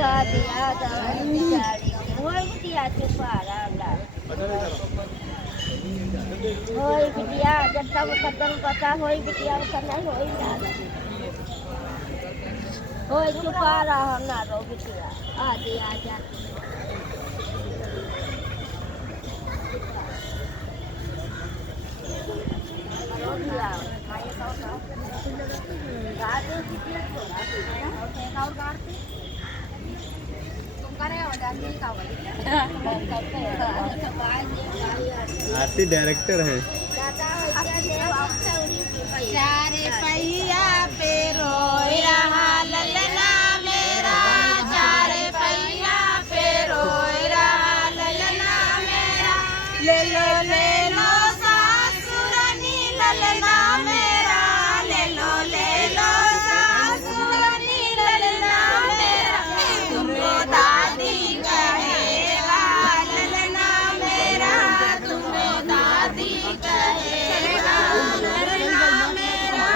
खा दिया दवाई बिचारी होई बिटिया चुपारा ला होई बिटिया जब तक कदम पता होई बिटिया कना होई यार होई चुपारा ना रो बिटिया आ दिया जा रो दिया खाए खाओ गाते बिटिया और गाते आरती डायरेक्टर है। चारे पहिया पे रोए रहा ललना मेरा चारे पहिया पे रोए रहा ललना मेरा ले लो सासुरनी ललना मेरा ले लो सासुरनी ललना मेरा तुमको दादी कहेगा ललना मेरा तुमको दादी कहेगा ललना मेरा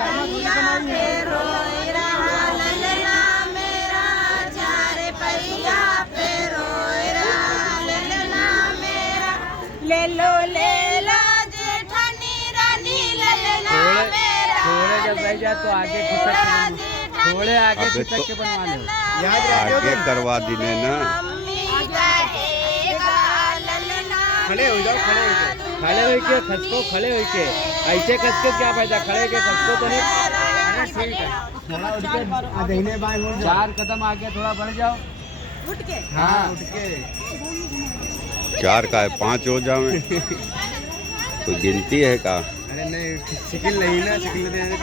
पहिया पे रोए रहा ललना मेरा चारे पहिया पे रोए रहा ललना मेरा ले लो जेठानी रानी ललना मेरा थोड़े जब रह जाए तो आगे खिसक थोड़े आगे खिसक के बनवा लो। आगे करवा दीने ना। खड़े हो जाओ खड़े हो के खसको खड़े हो के ऐसे खस के क्या फायदा खड़े के खसको तो नहीं। ठीक है थोड़ा उठ के दाहिने बाएं मुड़ 4 कदम आगे थोड़ा बढ़ जाओ उठ के हाँ उठ के 4 का है 5 हो जावे कोई गिनती है का। अरे नहीं सिकिल नहीं ना सिकिल देने